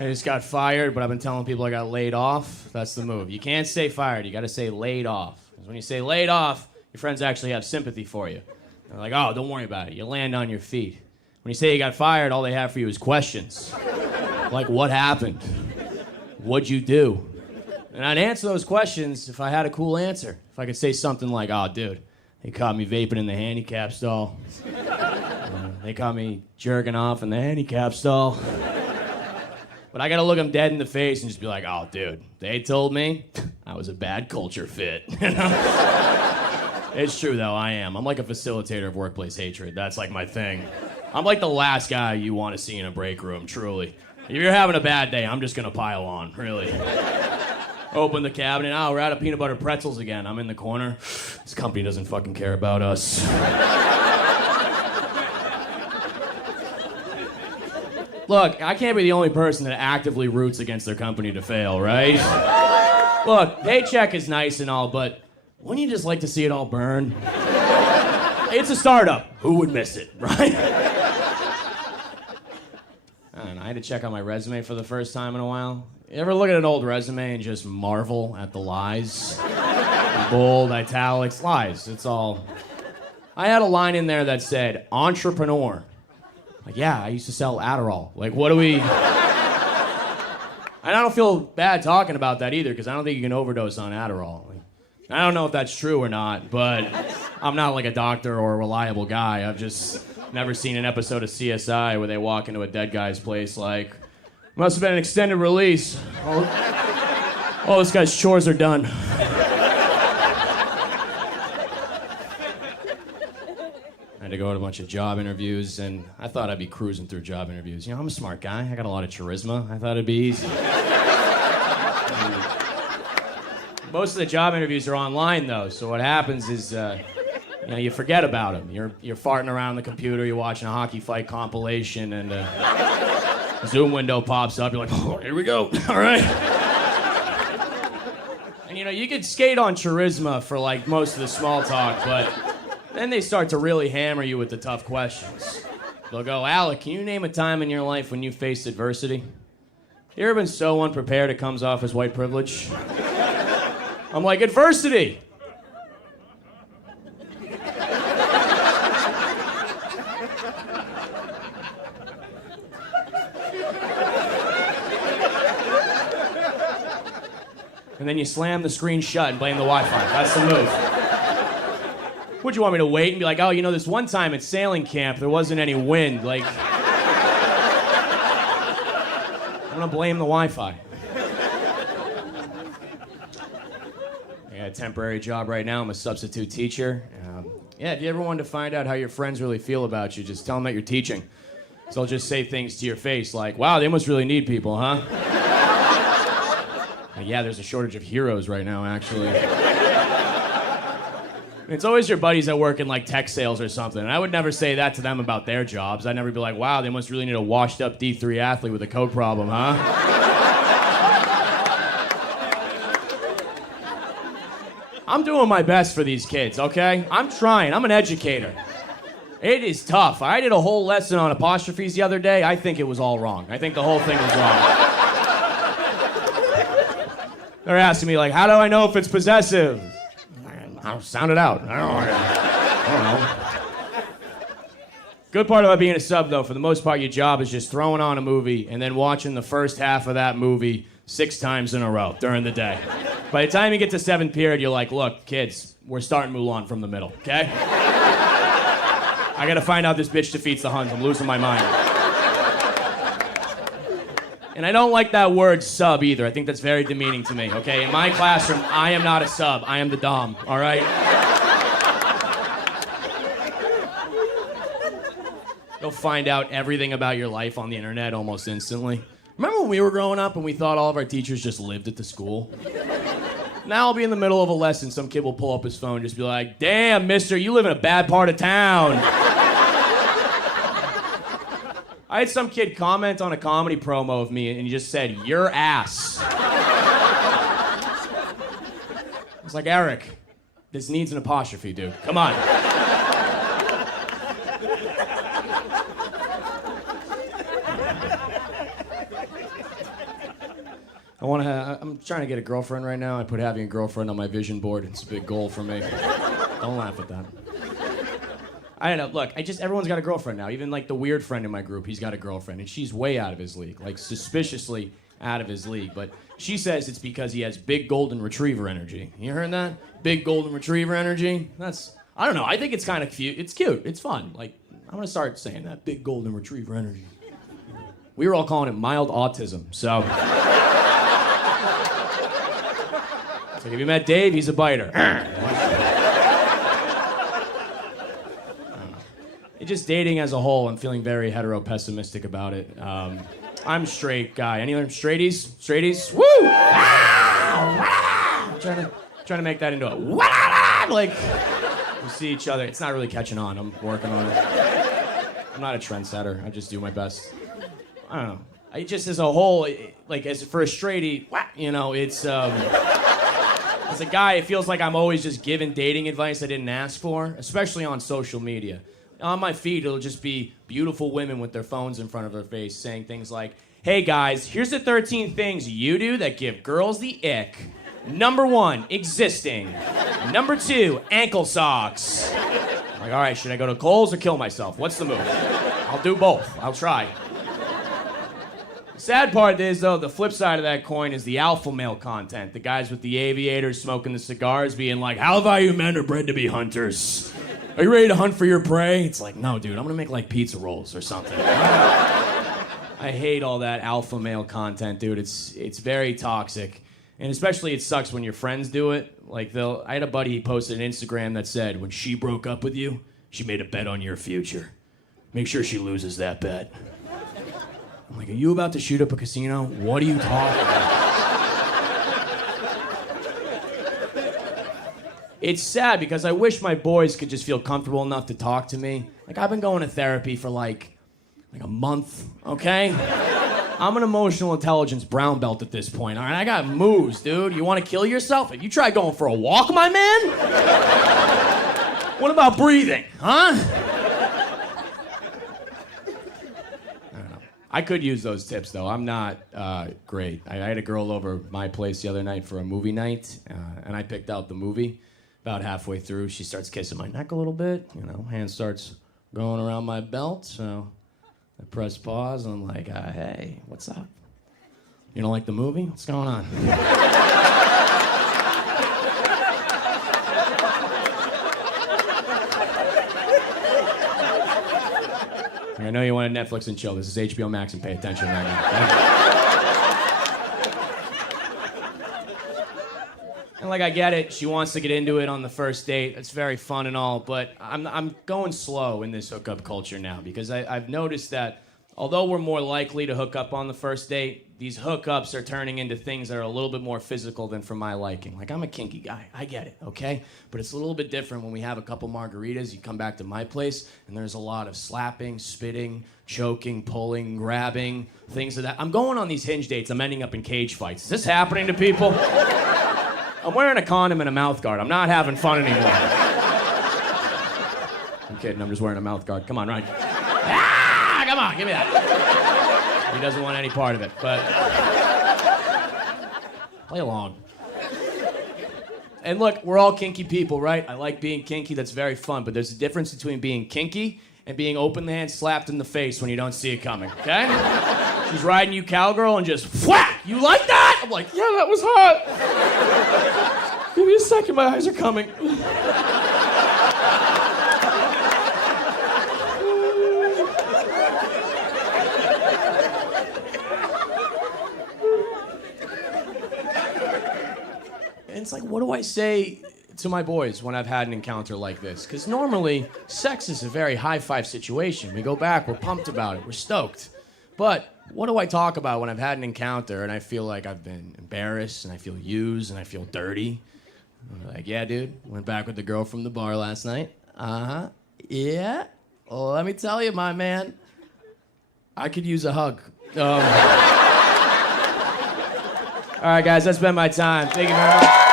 I just got fired, but I've been telling people I got laid off. That's the move. You can't say fired. You got to say laid off. Because when you say laid off, your friends actually have sympathy for you. They're like, oh, don't worry about it. You land on your feet. When you say you got fired, all they have for you is questions. Like, what happened? What'd you do? And I'd answer those questions if I had a cool answer. If I could say something like, oh, dude, they caught me vaping in the handicap stall. They caught me jerking off in the handicap stall. But I gotta look them dead in the face and just be like, oh, dude, they told me I was a bad culture fit. You know? It's true, though, I am. I'm like a facilitator of workplace hatred. That's like my thing. I'm like the last guy you want to see in a break room, truly. If you're having a bad day, I'm just gonna pile on, really. Open the cabinet, oh, we're out of peanut butter pretzels again. I'm in the corner. This company doesn't fucking care about us. Look, I can't be the only person that actively roots against their company to fail, right? Look, paycheck is nice and all, but wouldn't you just like to see it all burn? It's a startup. Who would miss it, right? I don't know, I had to check out my resume for the first time in a while. You ever look at an old resume and just marvel at the lies? Bold, italics, lies. It's all... I had a line in there that said, entrepreneur. Like, yeah, I used to sell Adderall. Like, what do we... And I don't feel bad talking about that either, because I don't think you can overdose on Adderall. Like, I don't know if that's true or not, but I'm not like a doctor or a reliable guy. I've just never seen an episode of CSI where they walk into a dead guy's place like, must have been an extended release. All this guy's chores are done. I had to go to a bunch of job interviews, and I thought I'd be cruising through job interviews. You know, I'm a smart guy. I got a lot of charisma. I thought it'd be easy. Most of the job interviews are online, though, so what happens is, you forget about them. You're farting around the computer, you're watching a hockey fight compilation, and a Zoom window pops up. You're like, oh, here we go. All right. And, you could skate on charisma for, like, most of the small talk, but then they start to really hammer you with the tough questions. They'll go, Alec, can you name a time in your life when you faced adversity? You ever been so unprepared it comes off as white privilege? I'm like, adversity! And then you slam the screen shut and blame the Wi-Fi. That's the move. Would you want me to wait and be like, oh, this one time at sailing camp, there wasn't any wind. Like, I'm gonna blame the Wi-Fi. I got a temporary job right now. I'm a substitute teacher. If you ever wanted to find out how your friends really feel about you, just tell them that you're teaching. So I'll just say things to your face like, wow, they must really need people, huh? Yeah, there's a shortage of heroes right now, actually. It's always your buddies that work in, like, tech sales or something. And I would never say that to them about their jobs. I'd never be like, wow, they must really need a washed-up D3 athlete with a coke problem, huh? I'm doing my best for these kids, okay? I'm trying. I'm an educator. It is tough. I did a whole lesson on apostrophes the other day. I think it was all wrong. I think the whole thing was wrong. They're asking me, like, how do I know if it's possessive? I'll sound it out. I don't know. Good part about being a sub, though, for the most part, your job is just throwing on a movie and then watching the first half of that movie 6 times in a row during the day. By the time you get to 7th period, you're like, look, kids, we're starting Mulan from the middle, okay? I gotta find out this bitch defeats the Huns. I'm losing my mind. And I don't like that word sub either. I think that's very demeaning to me, okay? In my classroom, I am not a sub. I am the dom, all right? You'll find out everything about your life on the internet almost instantly. Remember when we were growing up and we thought all of our teachers just lived at the school? Now I'll be in the middle of a lesson, some kid will pull up his phone and just be like, damn, mister, you live in a bad part of town. I had some kid comment on a comedy promo of me and he just said, your ass. I was like, Eric, this needs an apostrophe, dude. Come on. I'm trying to get a girlfriend right now. I put having a girlfriend on my vision board. It's a big goal for me. Don't laugh at that. I don't know. Look, everyone's got a girlfriend now. Even like the weird friend in my group, he's got a girlfriend, and she's way out of his league, like suspiciously out of his league. But she says it's because he has big golden retriever energy. You heard that? Big golden retriever energy. I don't know. I think it's kind of cute. It's cute. It's fun. Like, I'm gonna start saying that. Big golden retriever energy. We were all calling it mild autism. So if you met Dave, he's a biter. Just dating as a whole, I'm feeling very hetero-pessimistic about it. I'm straight guy. Any other straighties? Straighties? Woo! I'm trying to make that into a like we see each other. It's not really catching on. I'm working on it. I'm not a trendsetter. I just do my best. I don't know. I just as a whole, like as for a straightie, you know, it's as a guy, it feels like I'm always just giving dating advice I didn't ask for, especially on social media. On my feed, it'll just be beautiful women with their phones in front of their face saying things like, hey guys, here's the 13 things you do that give girls the ick. Number 1, existing. Number 2, ankle socks. I'm like, all right, should I go to Kohl's or kill myself? What's the move? I'll do both. I'll try. The sad part is, though, the flip side of that coin is the alpha male content. The guys with the aviators smoking the cigars being like, how value men are bred to be hunters. Are you ready to hunt for your prey? It's like, no, dude, I'm gonna make like pizza rolls or something. I hate all that alpha male content, dude. It's very toxic. And especially it sucks when your friends do it. Like I had a buddy, he posted an Instagram that said, when she broke up with you, she made a bet on your future. Make sure she loses that bet. I'm like, are you about to shoot up a casino? What are you talking about? It's sad because I wish my boys could just feel comfortable enough to talk to me. Like, I've been going to therapy for like a month, okay? I'm an emotional intelligence brown belt at this point, all right? I got moves, dude. You want to kill yourself? Have you tried going for a walk, my man? What about breathing, huh? I don't know. I could use those tips, though. I'm not great. I had a girl over my place the other night for a movie night, and I picked out the movie. About halfway through, she starts kissing my neck a little bit. You know, hand starts going around my belt. So I press pause, and I'm like, hey, what's up? You don't like the movie? What's going on? I know you want to Netflix and chill. This is HBO Max and pay attention right now. And like, I get it. She wants to get into it on the first date. It's very fun and all, but I'm going slow in this hookup culture now because I've noticed that although we're more likely to hook up on the first date, these hookups are turning into things that are a little bit more physical than for my liking. Like, I'm a kinky guy. I get it, okay? But it's a little bit different when we have a couple margaritas, you come back to my place, and there's a lot of slapping, spitting, choking, pulling, grabbing, things of that. I'm going on these Hinge dates. I'm ending up in cage fights. Is this happening to people? I'm wearing a condom and a mouth guard. I'm not having fun anymore. I'm kidding. I'm just wearing a mouth guard. Come on, right? Ah, come on, give me that. He doesn't want any part of it, but play along. And look, we're all kinky people, right? I like being kinky. That's very fun. But there's a difference between being kinky and being open hand slapped in the face when you don't see it coming, okay? She's riding you cowgirl and just whack! You like that? I'm like, yeah, that was hot. Give me a second, my eyes are coming. And it's like, what do I say to my boys when I've had an encounter like this? Because normally, sex is a very high-five situation. We go back, we're pumped about it, we're stoked. But what do I talk about when I've had an encounter and I feel like I've been embarrassed and I feel used and I feel dirty? I'm like, yeah, dude, went back with the girl from the bar last night. Uh-huh. Yeah? Well, let me tell you, my man, I could use a hug. All right, guys, that's been my time. Thank you very much.